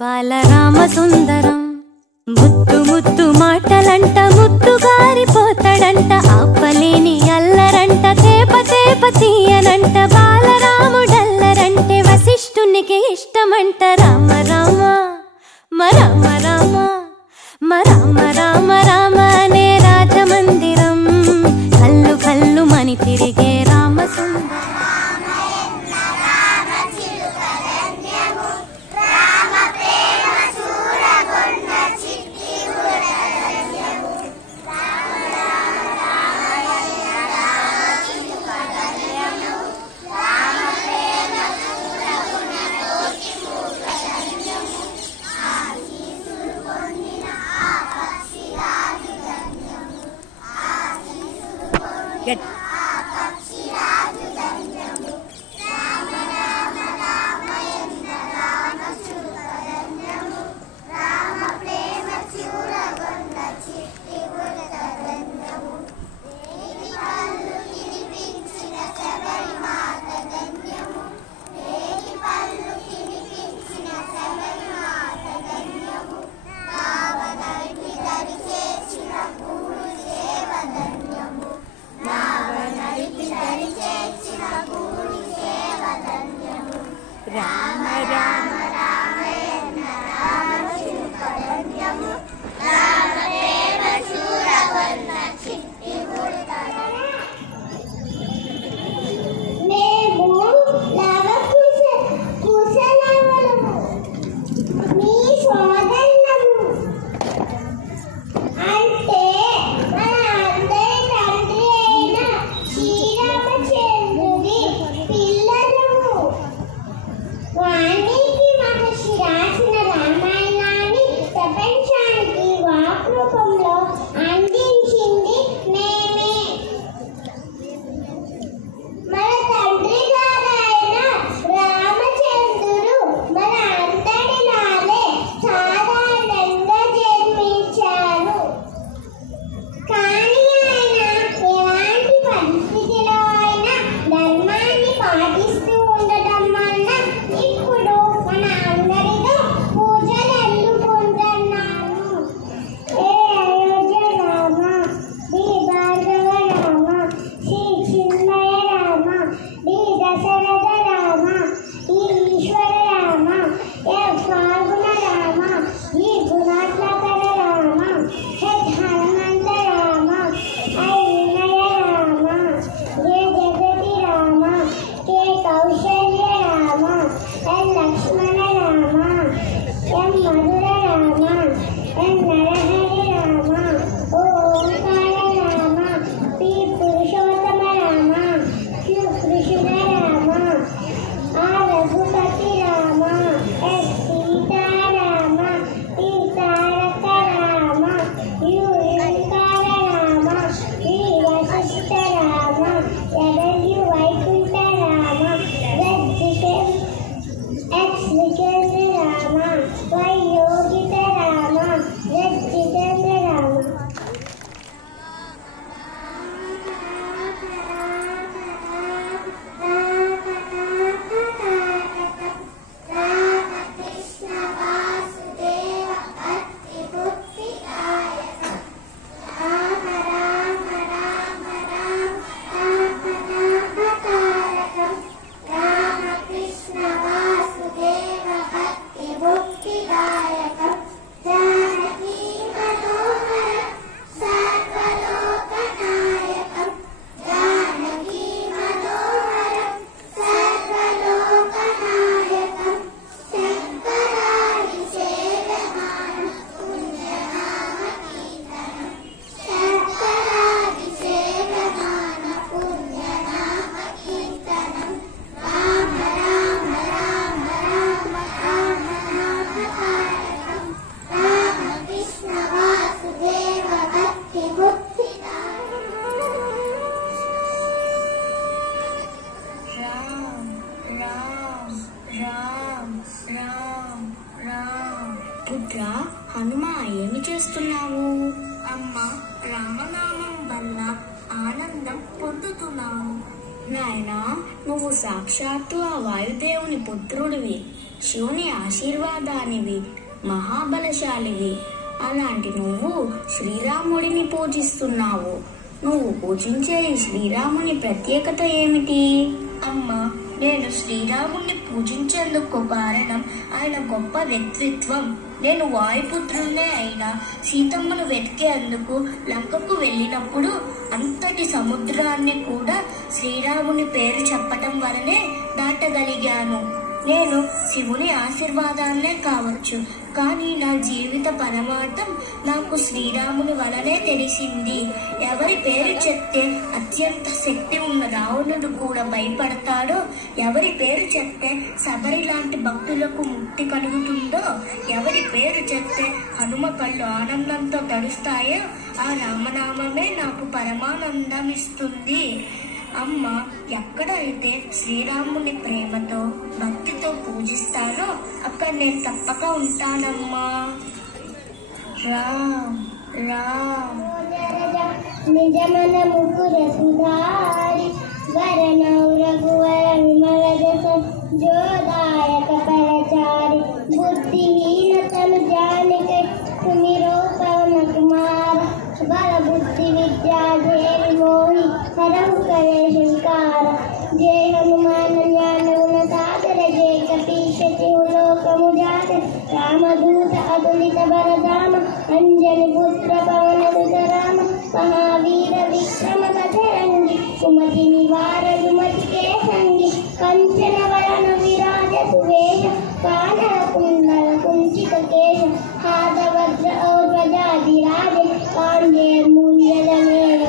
బాలరామ సుందరం ముద్దు ముద్దు మాటలంట ముద్దు గారిపోతాడంట ఆపలేని అల్లరంట తేప తేప తీయనంట బాలరాముడల్లరంటే వశిష్ఠునికి ఇష్టమంట రామ రామ రామ రామ రామ రామ రామ అనే రాజమందిరం కల్లు కల్లు మని తిరిగే రామ సుందరం Good. పుత్రా హనుమా ఏమి చేస్తున్నావు? అమ్మ రామనామం వల్ల ఆనందం పొందుతున్నాను. నాయనా, నువ్వు సాక్షాత్తు ఆ వాయుదేవుని పుత్రుడివి. శివుని ఆశీర్వాదానివి, మహాబలశాలివి. అలాంటి నువ్వు శ్రీరాముడిని పూజిస్తున్నావు. నువ్వు పూజించే ఈ శ్రీరాముని ప్రత్యేకత ఏమిటి? అమ్మా, నేను శ్రీరాముణ్ణి పూజించేందుకు కారణం ఆయన గొప్ప వ్యక్తిత్వం. నేను వాయుపుత్రున్నే అయినా సీతమ్మను వెతికేందుకు లంకకు వెళ్ళినప్పుడు అంతటి సముద్రాన్ని కూడా శ్రీరాముని పేరు చెప్పటం వలనే దాటగలిగాను. నేను శివుని ఆశీర్వాదాన్నే కావచ్చు, కానీ నా జీవిత పరమార్థం నాకు శ్రీరాముని వలనే తెలిసింది. ఎవరి పేరు చెప్తే అత్యంత శక్తి ఉన్న రావణుడు కూడా భయపడతాడో, ఎవరి పేరు చెప్తే శబరి లాంటి భక్తులకు ముక్తి కలుగుతుందో, ఎవరి పేరు చెప్తే హనుమ కళ్ళు ఆనందంతో తడుస్తాయో ఆ రామనామమే నాకు పరమానందం ఇస్తుంది. అమ్మ, ఎక్కడైతే శ్రీరాముని ప్రేమతో భక్తితో పూజిస్తానో అక్కడ నేను తప్పక ఉంటానమ్మా. రామ్ రామ్ నిజమన ముకుర సుధారి వరనౌ రఘువర విమల జస జోదాయక పరచారి బుద్ధిహీనతను జానిక సుమిరో పవన కుమార బల బుద్ధి విద్యా దేవి మోహి హరహు करे शंकार जय हनुमान ज्ञान गुण सागर जय कपीश तिहु लोक मुजाते रामदूत अतुलित बलधाम अंजनी पुत्र पवन सुत राम महावीर विक्रम बजरंगी कुमति निवार सुमति के संगी कंचन वरण विराज सुवेश कानन कुंडल कुंचित केश हाथ वज्र और ध्वजा विराजे कांधे मूल्य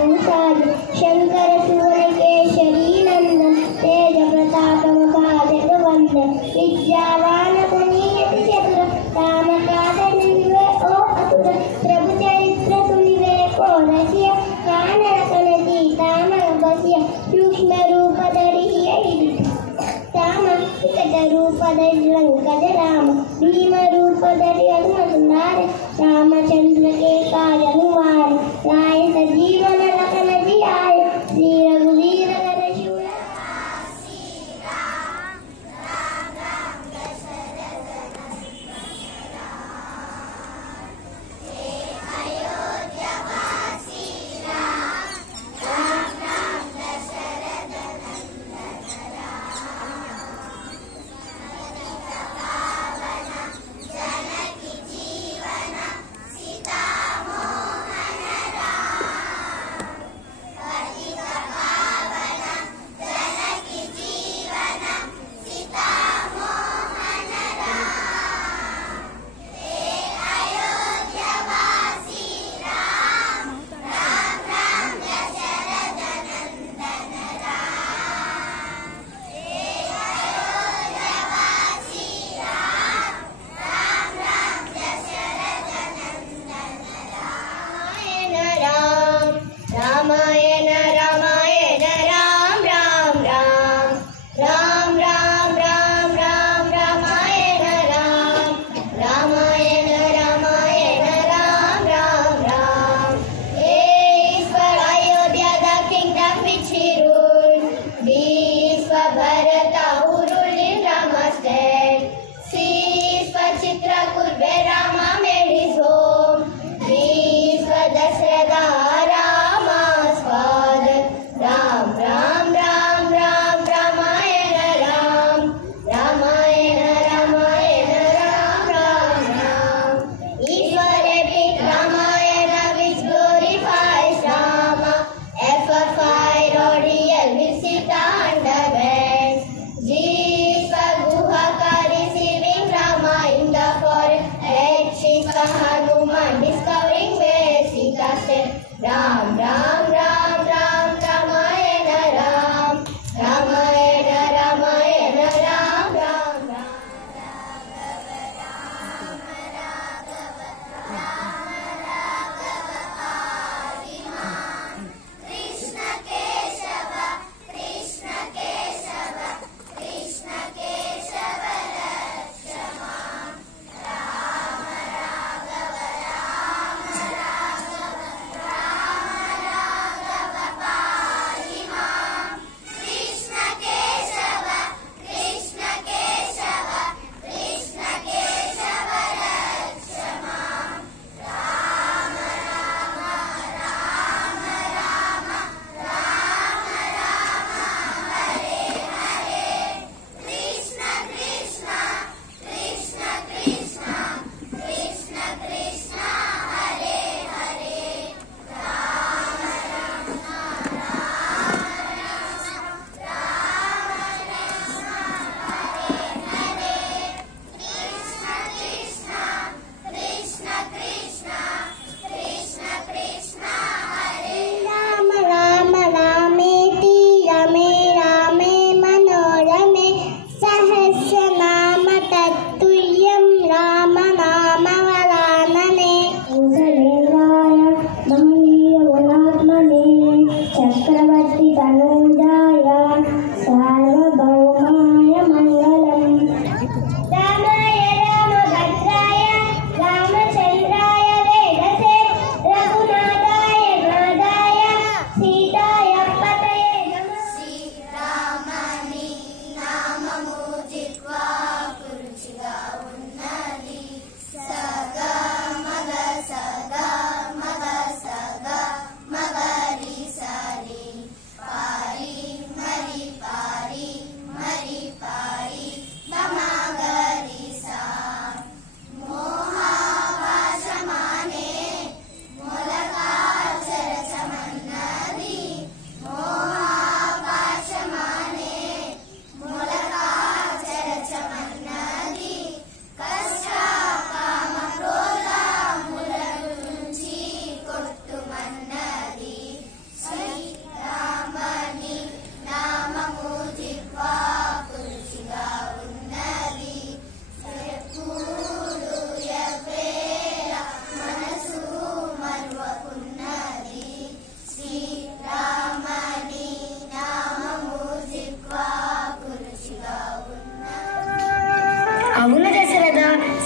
उसाज शंकर सुवन केशरी नंदन तेज प्रताप मुखादक वंदन विद्यावान गुणीयति चतुर राम काज निवे ओ अतुर प्रभु चरित्र सुनिवे को रसिया कानन कनति ताम बसिया सूक्ष्म रूप धरि राम विकट रूप धरि लंकज राम भीम रूप धरि हनुमंत रामचंद्र के काज अनुवार राय सजीवन लखन जियाय श्री रघुवीर वर शिव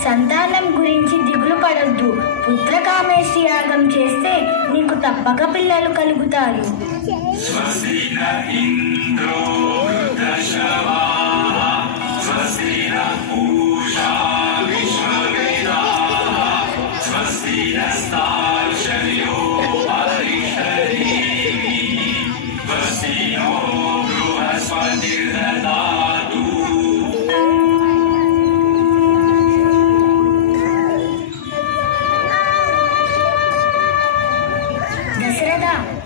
సంతానం గురించి దిగులు పడొద్దు. పుత్రకామేష్టి యాగం చేస్తే నీకు తప్పక పిల్లలు కలుగుతారు.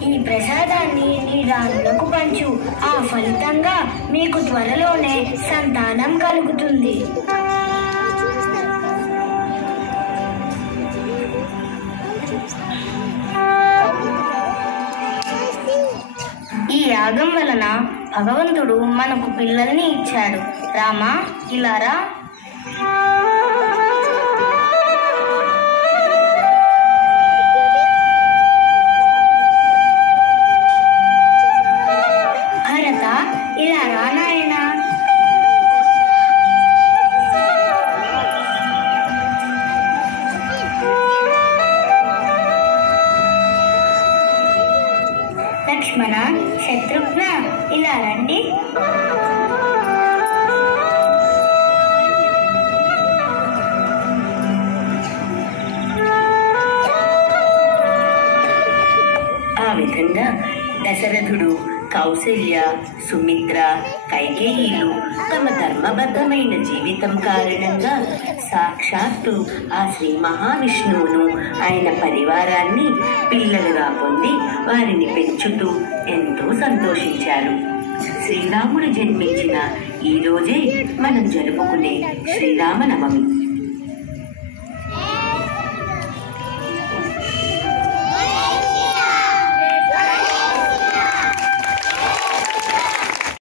ఈ ప్రసాదాన్ని నీ రాణులకు పంచు. ఆ ఫలితంగా మీకు త్వరలోనే సంతానం కలుగుతుంది. ఈ యాగం వలన భగవంతుడు మనకు పిల్లల్ని ఇచ్చాడు. రామా, ఇలా రా. ఇలా రా నాయనా. లక్ష్మణ, శత్రుఘ్న, ఇలా రండి. ఆ విధంగా దశరథుడు, కౌసల్య, సుమిత్ర, కైకేయీలు తమ ధర్మబద్ధమైన జీవితం కారణంగా సాక్షాత్తు ఆ శ్రీ మహావిష్ణువును, ఆయన పరివారాన్ని పిల్లలుగా పొంది వారిని పెంచుతూ ఎంతో సంతోషించారు. శ్రీరాముడు జన్మించిన ఈ రోజే మనం జరుపుకునే శ్రీరామనవమి.